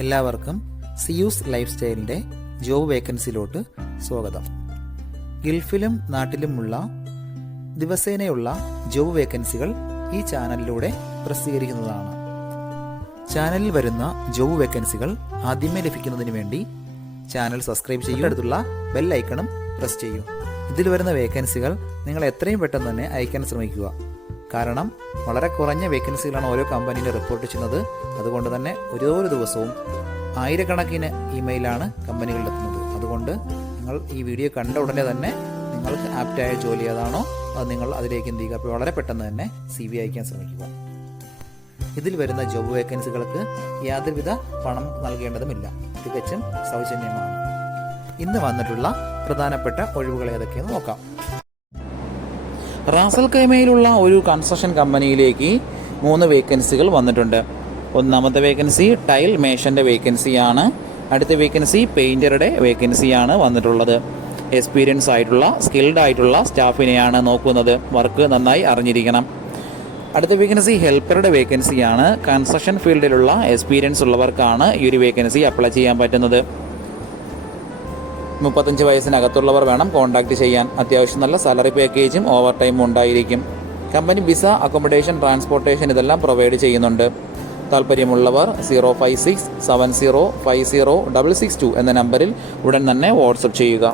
എല്ലാവർക്കും Zeus life സ്റ്റൈലിൻ്റെ job വേക്കൻസിയിലോട്ട് സ്വാഗതം. ഗൾഫിലും നാട്ടിലുമുള്ള ദിവസേനയുള്ള job വേക്കൻസികൾ ഈ ചാനലിലൂടെ പ്രസിദ്ധീകരിക്കുന്നതാണ്. ചാനലിൽ വരുന്ന ജോബ് വേക്കൻസികൾ ആദ്യമേ ലഭിക്കുന്നതിന് വേണ്ടി ചാനൽ സബ്സ്ക്രൈബ് ചെയ്യുക, അടുത്തുള്ള ബെൽ ഐക്കണും പ്രസ് ചെയ്യൂ. ഇതിൽ വരുന്ന വേക്കൻസികൾ നിങ്ങൾ എത്രയും പെട്ടെന്ന് തന്നെ അയക്കാൻ ശ്രമിക്കുക. കാരണം വളരെ കുറഞ്ഞ വേക്കൻസികളാണ് ഓരോ കമ്പനിയിൽ റിപ്പോർട്ട് ചെയ്യുന്നത്. അതുകൊണ്ട് തന്നെ ഓരോ ദിവസവും ആയിരക്കണക്കിന് ഇമെയിലാണ് കമ്പനികളിലെത്തുന്നത്. അതുകൊണ്ട് നിങ്ങൾ ഈ വീഡിയോ കണ്ട ഉടനെ തന്നെ നിങ്ങൾക്ക് ആപ്റ്റായ ജോലി ഏതാണോ അത് നിങ്ങൾ അതിലേക്ക് എന്ത് ചെയ്യുക, അപ്പോൾ വളരെ പെട്ടെന്ന് തന്നെ CV അയക്കാൻ ശ്രമിക്കുക. ഇതിൽ വരുന്ന ജോബ് വേക്കൻസികൾക്ക് യാതൊരുവിധ പണം നൽകേണ്ടതുമില്ല, തികച്ചും സൗജന്യമാണ്. ഇന്ന് വന്നിട്ടുള്ള പ്രധാനപ്പെട്ട ഒഴിവുകൾ ഏതൊക്കെയെന്ന് നോക്കാം. റാസൽ ഖൈമയിലുള്ള ഒരു കൺസ്ട്രക്ഷൻ കമ്പനിയിലേക്ക് 3 വേക്കൻസികൾ വന്നിട്ടുണ്ട്. ഒന്നാമത്തെ വേക്കൻസി ടൈൽ മേഷൻ്റെ വേക്കൻസിയാണ്. അടുത്ത വേക്കൻസി പെയിൻറ്ററുടെ വേക്കൻസിയാണ് വന്നിട്ടുള്ളത്. എക്സ്പീരിയൻസ് ആയിട്ടുള്ള സ്കിൽഡ് ആയിട്ടുള്ള സ്റ്റാഫിനെയാണ് നോക്കുന്നത്. വർക്ക് നന്നായി അറിഞ്ഞിരിക്കണം. അടുത്ത വേക്കൻസി ഹെൽപ്പറുടെ വേക്കൻസിയാണ്. കൺസ്ട്രക്ഷൻ ഫീൽഡിലുള്ള എക്സ്പീരിയൻസ് ഉള്ളവർക്കാണ് ഈ ഒരു വേക്കൻസി അപ്ലൈ ചെയ്യാൻ പറ്റുന്നത്. 35 വയസ്സിനകത്തുള്ളവർ വേണം കോൺടാക്ട് ചെയ്യാൻ. അത്യാവശ്യം നല്ല സാലറി പാക്കേജും ഓവർ ടൈമും ഉണ്ടായിരിക്കും. കമ്പനി വിസ, അക്കോമഡേഷൻ, ട്രാൻസ്പോർട്ടേഷൻ ഇതെല്ലാം പ്രൊവൈഡ് ചെയ്യുന്നുണ്ട്. താല്പര്യമുള്ളവർ 05670506662 എന്ന നമ്പറിൽ ഉടൻ തന്നെ വാട്സപ്പ് ചെയ്യുക.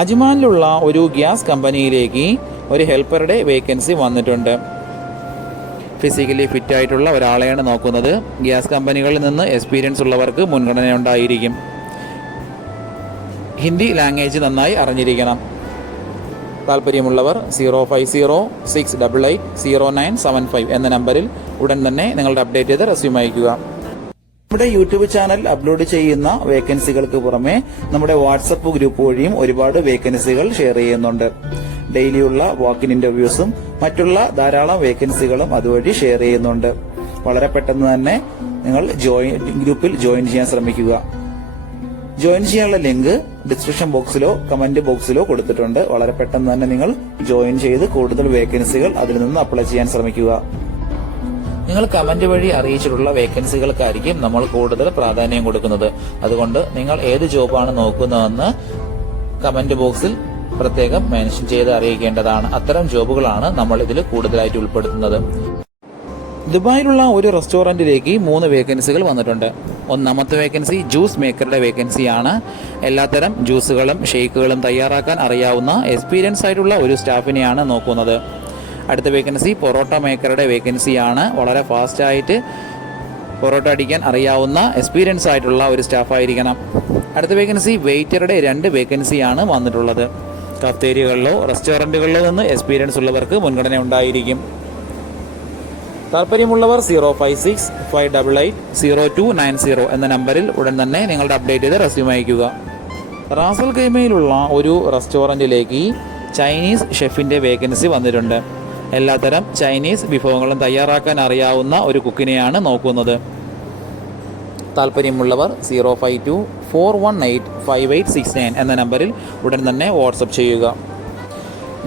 അജ്മാനിലുള്ള ഒരു ഗ്യാസ് കമ്പനിയിലേക്ക് ഒരു ഹെൽപ്പറുടെ വേക്കൻസി വന്നിട്ടുണ്ട്. ഫിസിക്കലി ഫിറ്റായിട്ടുള്ള ഒരാളെയാണ് നോക്കുന്നത്. ഗ്യാസ് കമ്പനികളിൽ നിന്ന് എക്സ്പീരിയൻസ് ഉള്ളവർക്ക് മുൻഗണന ഉണ്ടായിരിക്കും. ഹിന്ദി ലാംഗ്വേജ് നന്നായി അറിഞ്ഞിരിക്കണം. താല്പര്യമുള്ളവർ 05068800975 എന്ന നമ്പറിൽ ഉടൻ തന്നെ നിങ്ങളുടെ അപ്ഡേറ്റ് ചെയ്ത് റെസ്യൂം അയക്കുക. നമ്മുടെ യൂട്യൂബ് ചാനൽ അപ്ലോഡ് ചെയ്യുന്ന വേക്കൻസികൾക്ക് പുറമെ നമ്മുടെ വാട്സപ്പ് ഗ്രൂപ്പ് വഴിയും ഒരുപാട് വേക്കൻസികൾ ഷെയർ ചെയ്യുന്നുണ്ട്. ഡെയിലിയുള്ള വാക്കിൻ ഇന്റർവ്യൂസും മറ്റുള്ള ധാരാളം വേക്കൻസികളും അതുവഴി ഷെയർ ചെയ്യുന്നുണ്ട്. വളരെ പെട്ടെന്ന് തന്നെ നിങ്ങൾ ഗ്രൂപ്പിൽ ജോയിൻ ചെയ്യാൻ ശ്രമിക്കുക. ജോയിൻ ചെയ്യാനുള്ള ലിങ്ക് ഡിസ്ക്രിപ്ഷൻ ബോക്സിലോ കമന്റ് ബോക്സിലോ കൊടുത്തിട്ടുണ്ട്. വളരെ പെട്ടെന്ന് തന്നെ നിങ്ങൾ ജോയിൻ ചെയ്ത് കൂടുതൽ വേക്കൻസികൾ അതിൽ നിന്ന് അപ്ലൈ ചെയ്യാൻ ശ്രമിക്കുക. നിങ്ങൾ കമന്റ് വഴി അറിയിച്ചിട്ടുള്ള വേക്കൻസികൾക്കായിരിക്കും നമ്മൾ കൂടുതൽ പ്രാധാന്യം കൊടുക്കുന്നത്. അതുകൊണ്ട് നിങ്ങൾ ഏത് ജോബാണ് നോക്കുന്നതെന്ന് കമന്റ് ബോക്സിൽ പ്രത്യേകം മെൻഷൻ ചെയ്ത് അറിയിക്കേണ്ടതാണ്. അത്തരം ജോബുകളാണ് നമ്മൾ ഇതിൽ കൂടുതലായിട്ട് ഉൾപ്പെടുത്തുന്നത്. ദുബായിലുള്ള ഒരു റെസ്റ്റോറൻറ്റിലേക്ക് 3 വേക്കൻസികൾ വന്നിട്ടുണ്ട്. ഒന്നാമത്തെ വേക്കൻസി ജ്യൂസ് മേക്കറുടെ വേക്കൻസിയാണ്. എല്ലാത്തരം ജ്യൂസുകളും ഷേക്കുകളും തയ്യാറാക്കാൻ അറിയാവുന്ന എക്സ്പീരിയൻസ് ആയിട്ടുള്ള ഒരു സ്റ്റാഫിനെയാണ് നോക്കുന്നത്. അടുത്ത വേക്കൻസി പൊറോട്ട മേക്കറുടെ വേക്കൻസിയാണ്. വളരെ ഫാസ്റ്റായിട്ട് പൊറോട്ട അടിക്കാൻ അറിയാവുന്ന എക്സ്പീരിയൻസ് ആയിട്ടുള്ള ഒരു സ്റ്റാഫായിരിക്കണം. അടുത്ത വേക്കൻസി വെയിറ്ററുടെ 2 വേക്കൻസിയാണ് വന്നിട്ടുള്ളത്. കഫ്തേരിയകളിലോ റെസ്റ്റോറൻറ്റുകളിലോ നിന്ന് എക്സ്പീരിയൻസ് ഉള്ളവർക്ക് മുൻഗണന ഉണ്ടായിരിക്കും. താല്പര്യമുള്ളവർ 05658800290 എന്ന നമ്പറിൽ ഉടൻ തന്നെ നിങ്ങളുടെ അപ്ഡേറ്റ് ചെയ്ത് റെസ്യൂം അയക്കുക. റാസൽ ഖൈമയിലുള്ള ഒരു റെസ്റ്റോറൻറ്റിലേക്ക് ചൈനീസ് ഷെഫിൻ്റെ വേക്കൻസി വന്നിട്ടുണ്ട്. എല്ലാത്തരം ചൈനീസ് വിഭവങ്ങളും തയ്യാറാക്കാൻ അറിയാവുന്ന ഒരു കുക്കിനെയാണ് നോക്കുന്നത്. താല്പര്യമുള്ളവർ 05241858869 എന്ന നമ്പറിൽ ഉടൻ തന്നെ വാട്സപ്പ് ചെയ്യുക.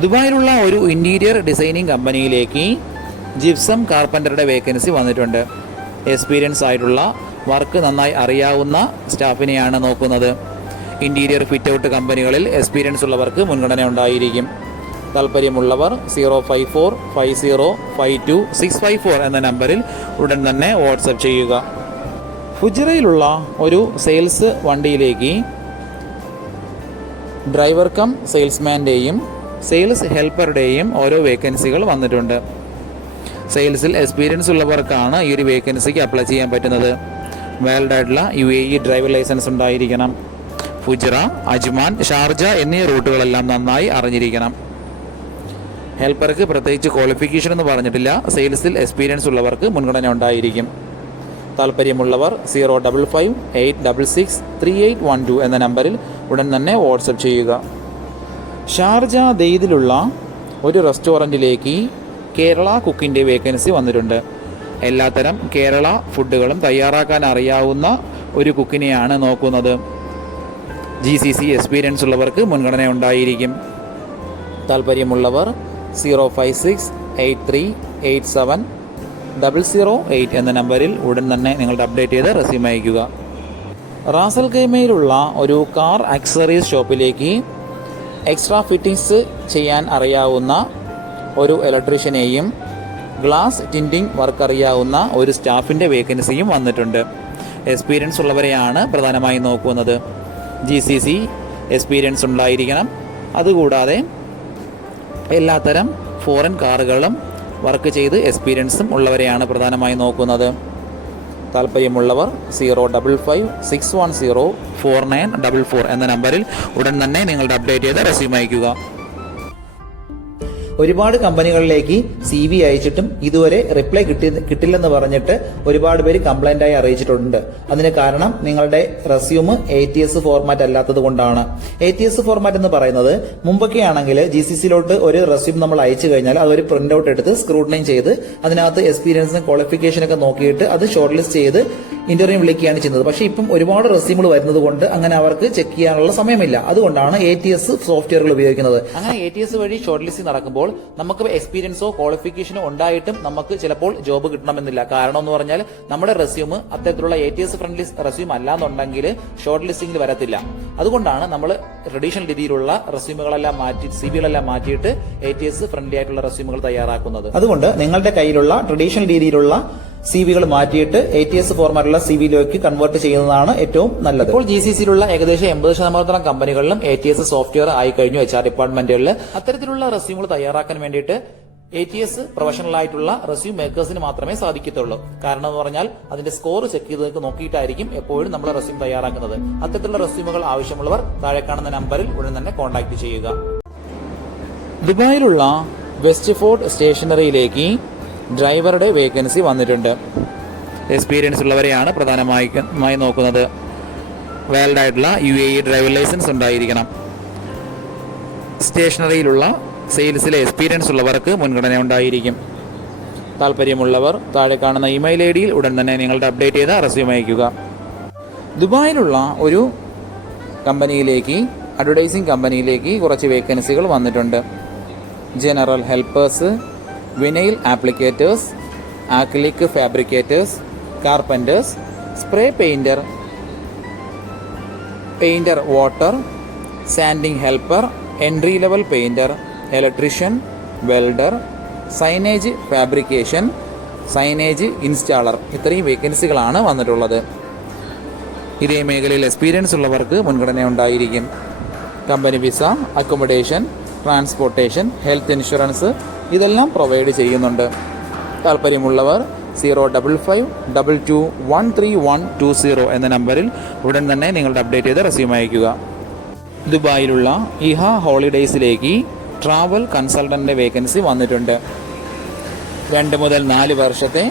ദുബായിലുള്ള ഒരു ഇൻറ്റീരിയർ ഡിസൈനിങ് കമ്പനിയിലേക്ക് ജിപ്സം കാർപ്പൻ്ററുടെ വേക്കൻസി വന്നിട്ടുണ്ട്. എക്സ്പീരിയൻസ് ആയിട്ടുള്ള വർക്ക് നന്നായി അറിയാവുന്ന സ്റ്റാഫിനെയാണ് നോക്കുന്നത്. ഇൻറ്റീരിയർ ഫിറ്റ് ഔട്ട് കമ്പനികളിൽ എക്സ്പീരിയൻസ് ഉള്ളവർക്ക് മുൻഗണന ഉണ്ടായിരിക്കും. താല്പര്യമുള്ളവർ 05450526554 എന്ന നമ്പറിൽ ഉടൻ തന്നെ വാട്സപ്പ് ചെയ്യുക. ഫുജിറയിലുള്ള ഒരു സെയിൽസ് വണ്ടിയിലേക്ക് ഡ്രൈവർ കം സെയിൽസ്മാൻ്റെയും സെയിൽസ് ഹെൽപ്പറുടെയും ഓരോ വേക്കൻസികൾ വന്നിട്ടുണ്ട്. സെയിൽസിൽ എക്സ്പീരിയൻസ് ഉള്ളവർക്കാണ് ഈ ഒരു വേക്കൻസിക്ക് അപ്ലൈ ചെയ്യാൻ പറ്റുന്നത്. വാലിഡ് ആയിട്ടുള്ള UAE ഡ്രൈവർ ലൈസൻസ് ഉണ്ടായിരിക്കണം. ഫുജിറ, അജ്മാൻ, ഷാർജ എന്നീ റൂട്ടുകളെല്ലാം നന്നായി അറിഞ്ഞിരിക്കണം. ഹെൽപ്പർക്ക് പ്രത്യേകിച്ച് ക്വാളിഫിക്കേഷൻ എന്ന് പറഞ്ഞിട്ടില്ല. സെയിൽസിൽ എക്സ്പീരിയൻസ് ഉള്ളവർക്ക് മുൻഗണന ഉണ്ടായിരിക്കും. താല്പര്യമുള്ളവർ 05586638812 എന്ന നമ്പറിൽ ഉടൻ തന്നെ വാട്സപ്പ് ചെയ്യുക. ഷാർജ ദെയ്ദിലുള്ള ഒരു റെസ്റ്റോറൻറ്റിലേക്ക് കേരള കുക്കിൻ്റെ വേക്കൻസി വന്നിട്ടുണ്ട്. എല്ലാത്തരം കേരള ഫുഡുകളും തയ്യാറാക്കാൻ അറിയാവുന്ന ഒരു കുക്കിനെയാണ് നോക്കുന്നത്. GCC എക്സ്പീരിയൻസ് ഉള്ളവർക്ക് മുൻഗണന ഉണ്ടായിരിക്കും. താല്പര്യമുള്ളവർ 0568387 008 എന്ന നമ്പറിൽ ഉടൻ തന്നെ നിങ്ങളുടെ അപ്ഡേറ്റ് ചെയ്ത് റെസ്യൂം അയക്കുക. റാസൽ ഖൈമയിലുള്ള ഒരു കാർ ആക്സസറീസ് ഷോപ്പിലേക്ക് എക്സ്ട്രാ ഫിറ്റിംഗ്സ് ചെയ്യാൻ അറിയാവുന്ന ഒരു ഇലക്ട്രീഷ്യനെയും ഗ്ലാസ് ടിൻറ്റിംഗ് വർക്ക് അറിയാവുന്ന ഒരു സ്റ്റാഫിൻ്റെ വേക്കൻസിയും വന്നിട്ടുണ്ട്. എക്സ്പീരിയൻസ് ഉള്ളവരെയാണ് പ്രധാനമായും നോക്കുന്നത്. GCC എക്സ്പീരിയൻസ് ഉണ്ടായിരിക്കണം. അതുകൂടാതെ എല്ലാത്തരം ഫോറിൻ കാറുകളും വർക്ക് ചെയ്ത് എക്സ്പീരിയൻസും ഉള്ളവരെയാണ് പ്രധാനമായും നോക്കുന്നത്. താല്പര്യമുള്ളവർ 05561049444 എന്ന നമ്പറിൽ ഉടൻ തന്നെ നിങ്ങളുടെ അപ്ഡേറ്റ് ചെയ്ത് റെസ്യൂം അയക്കുക. ഒരുപാട് കമ്പനികളിലേക്ക് CV അയച്ചിട്ടും ഇതുവരെ റിപ്ലൈ കിട്ടില്ലെന്ന് പറഞ്ഞിട്ട് ഒരുപാട് പേര് കംപ്ലൈന്റ് ആയി അറിയിച്ചിട്ടുണ്ട്. അതിന് കാരണം നിങ്ങളുടെ റെസ്യൂം ATS ഫോർമാറ്റ് അല്ലാത്തത് കൊണ്ടാണ്. ATS ഫോർമാറ്റ് എന്ന് പറയുന്നത് മുമ്പൊക്കെ ആണെങ്കിൽ GCCയിലോട്ട് ഒരു റെസ്യൂം നമ്മൾ അയച്ചു കഴിഞ്ഞാൽ അതൊരു പ്രിന്റ് ഔട്ട് എടുത്ത് സ്ക്രൂട്ടനൈ ചെയ്ത് അതിനകത്ത് എക്സ്പീരിയൻസും ക്വാളിഫിക്കേഷനൊക്കെ നോക്കിയിട്ട് അത് ഷോർട്ട് ലിസ്റ്റ് ചെയ്ത് ഇന്റർവ്യൂ വിളിക്കുകയാണ് ചെയ്യുന്നത്. പക്ഷേ ഇപ്പം ഒരുപാട് റെസ്യൂമുകൾ വരുന്നത് കൊണ്ട് അങ്ങനെ അവർക്ക് ചെക്ക് ചെയ്യാനുള്ള സമയമില്ല. അതുകൊണ്ടാണ് ATS സോഫ്റ്റ്വെയറുകൾ ഉപയോഗിക്കുന്നത്. അങ്ങനെ ATS വഴി ഷോർട്ട് ലിസ്റ്റിംഗ് നടക്കുമ്പോൾ നമുക്ക് എക്സ്പീരിയൻസോ ക്വാളിഫിക്കേഷനോ ഉണ്ടായിട്ടും നമുക്ക് ചിലപ്പോൾ ജോബ് കിട്ടണമെന്നില്ല. കാരണം എന്ന് പറഞ്ഞാൽ നമ്മുടെ റെസ്യൂം അത്തരത്തിലുള്ള ATS ഫ്രണ്ട്ലി റെസ്യൂം അല്ലാന്നുണ്ടെങ്കിൽ ഷോർട്ട് ലിസ്റ്റിംഗിൽ വരത്തില്ല. അതുകൊണ്ടാണ് നമ്മൾ ട്രഡീഷണൽ രീതിയിലുള്ള റെസ്യൂമുകളെല്ലാം മാറ്റി CVകളെല്ലാം മാറ്റിയിട്ട് ATS ഫ്രണ്ട്ലി ആയിട്ടുള്ള റെസ്യൂമുകൾ തയ്യാറാക്കുന്നത്. അതുകൊണ്ട് നിങ്ങളുടെ കയ്യിലുള്ള ട്രഡീഷണൽ രീതിയിലുള്ള CVകൾ മാറ്റിയിട്ട് ATS ഫോർമാറ്റുള്ള CVയിലേക്ക് കൺവേർട്ട് ചെയ്യുന്നതാണ് ഏറ്റവും നല്ലത്. ഇപ്പോൾ GCCയിലുള്ള ഏകദേശം 80% കമ്പനികളിലും ATS സോഫ്റ്റ്വെയർ ആയി കഴിഞ്ഞു. HR ഡിപ്പാർട്ട്മെന്റുകളിൽ അത്തരത്തിലുള്ള റെസ്യൂമുകൾ തയ്യാറാക്കാൻ വേണ്ടിയിട്ട് ATS പ്രൊഫഷണൽ ആയിട്ടുള്ള റെസ്യൂം മേക്കേഴ്സിന് മാത്രമേ സാധിക്കത്തുള്ളൂ. കാരണം എന്ന് പറഞ്ഞാൽ അതിന്റെ സ്കോർ ചെക്ക് ചെയ്ത് നോക്കിയിട്ടായിരിക്കും എപ്പോഴും നമ്മൾ റെസ്യൂം തയ്യാറാക്കുന്നത്. അത്തരത്തിലുള്ള റെസ്യൂമുകൾ ആവശ്യമുള്ളവർ താഴെ കാണുന്ന നമ്പറിൽ ഉടൻ തന്നെ കോൺടാക്ട് ചെയ്യുക. ദുബായിലുള്ള വെസ്റ്റ് ഫോർട്ട് സ്റ്റേഷനറിയിലേക്ക് ഡ്രൈവറുടെ വേക്കൻസി വന്നിട്ടുണ്ട്. എക്സ്പീരിയൻസ് ഉള്ളവരെയാണ് പ്രധാനമായി നോക്കുന്നത്. വാലിഡ് ആയിട്ടുള്ള UAE ഡ്രൈവർ ലൈസൻസ് ഉണ്ടായിരിക്കണം. സ്റ്റേഷനറിയിലുള്ള സെയിൽസിലെ എക്സ്പീരിയൻസ് ഉള്ളവർക്ക് മുൻഗണന ഉണ്ടായിരിക്കും. താല്പര്യമുള്ളവർ താഴെ കാണുന്ന ഇമെയിൽ ID ഉടൻ തന്നെ നിങ്ങളുടെ അപ്ഡേറ്റ് ചെയ്ത റെസ്യൂം അയക്കുക. ദുബായിലുള്ള ഒരു കമ്പനിയിലേക്ക് അഡ്വർടൈസിംഗ് കമ്പനിയിലേക്ക് കുറച്ച് വേക്കൻസികൾ വന്നിട്ടുണ്ട്. General helpers, vinyl applicators, acrylic fabricators, carpenters, spray painter, painter water, sanding helper, entry level painter, electrician, welder, signage fabrication, signage installer, ഇത്രയും വേക്കൻസികളാണ് വന്നിട്ടുള്ളത്. ഇതേ മേഖലയിൽ എക്സ്പീരിയൻസ് ഉള്ളവർക്ക് മുൻഗണന ഉണ്ടായിരിക്കും. Company visa, accommodation, transportation, health insurance ഇതെല്ലാം പ്രൊവൈഡ് ചെയ്യുന്നുണ്ട്. താല്പര്യമുള്ളവർ 05522132120 എന്ന നമ്പറിൽ ഉടൻ തന്നെ നിങ്ങളുടെ അപ്ഡേറ്റ് ചെയ്ത് റെസ്യൂം അയക്കുക. ദുബായിലുള്ള ഇഹ ഹോളിഡേയ്സിലേക്ക് ട്രാവൽ കൺസൾട്ടന്റ് വേക്കൻസി വന്നിട്ടുണ്ട്. 2 മുതൽ 4 വർഷത്തെ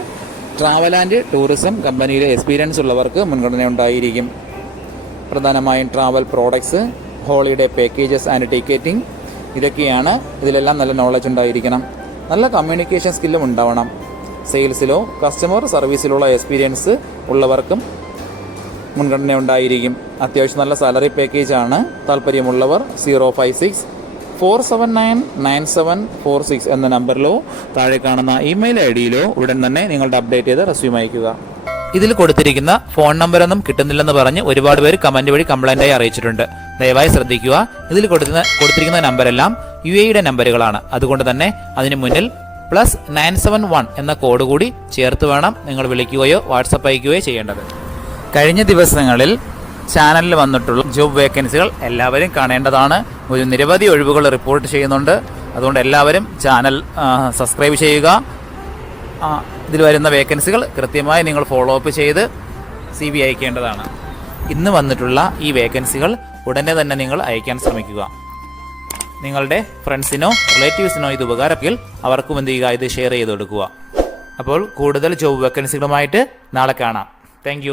ട്രാവൽ ആൻഡ് ടൂറിസം കമ്പനിയിലെ എക്സ്പീരിയൻസ് ഉള്ളവർക്ക് മുൻഗണന ഉണ്ടായിരിക്കും. പ്രധാനമായും travel products, holiday packages and ticketing ഇതൊക്കെയാണ്. ഇതിലെല്ലാം നല്ല നോളജ് ഉണ്ടായിരിക്കണം. നല്ല കമ്മ്യൂണിക്കേഷൻ സ്കില്ലും ഉണ്ടാവണം. സെയിൽസിലോ കസ്റ്റമർ സർവീസിലുള്ള എക്സ്പീരിയൻസ് ഉള്ളവർക്കും മുൻഗണന ഉണ്ടായിരിക്കും. അത്യാവശ്യം നല്ല സാലറി പാക്കേജാണ്. താല്പര്യമുള്ളവർ 05647999746 എന്ന നമ്പറിലോ താഴെ കാണുന്ന ഇമെയിൽ IDയിലോ ഉടൻ തന്നെ നിങ്ങളുടെ അപ്ഡേറ്റ് ചെയ്ത് റെസ്യൂം അയക്കുക. ഇതിൽ കൊടുത്തിരിക്കുന്ന ഫോൺ നമ്പറൊന്നും കിട്ടുന്നില്ലെന്ന് പറഞ്ഞ് ഒരുപാട് പേര് കമന്റ് വഴി കംപ്ലൈന്റായി അറിയിച്ചിട്ടുണ്ട്. ദയവായി ശ്രദ്ധിക്കുക. ഇതിൽ കൊടുത്തിരിക്കുന്ന നമ്പരെല്ലാം UAEയുടെ നമ്പറുകളാണ്. അതുകൊണ്ട് തന്നെ അതിന് മുന്നിൽ +971 എന്ന കോഡ് കൂടി ചേർത്ത് വേണം നിങ്ങൾ വിളിക്കുകയോ വാട്സപ്പ് അയക്കുകയോ ചെയ്യേണ്ടത്. കഴിഞ്ഞ ദിവസങ്ങളിൽ ചാനലിൽ വന്നിട്ടുള്ള ജോബ് വേക്കൻസികൾ എല്ലാവരും കാണേണ്ടതാണ്. ഒരു നിരവധി ഒഴിവുകൾ റിപ്പോർട്ട് ചെയ്യുന്നുണ്ട്. അതുകൊണ്ട് എല്ലാവരും ചാനൽ സബ്സ്ക്രൈബ് ചെയ്യുക. ഇതിൽ വരുന്ന വേക്കൻസികൾ കൃത്യമായി നിങ്ങൾ ഫോളോ അപ്പ് ചെയ്ത് CV അയക്കേണ്ടതാണ്. ഇന്ന് വന്നിട്ടുള്ള ഈ വേക്കൻസികൾ ഉടനെ തന്നെ നിങ്ങൾ അയക്കാൻ ശ്രമിക്കുക. നിങ്ങളുടെ ഫ്രണ്ട്സിനോ റിലേറ്റീവ്സിനോ ഇത് ഉപകാരമെങ്കിൽ അവർക്കും എന്ത് ചെയ്യുക, ഇത് ഷെയർ ചെയ്ത് കൊടുക്കുക. അപ്പോൾ കൂടുതൽ ജോബ് വേക്കൻസികളുമായിട്ട് നാളെ കാണാം. താങ്ക്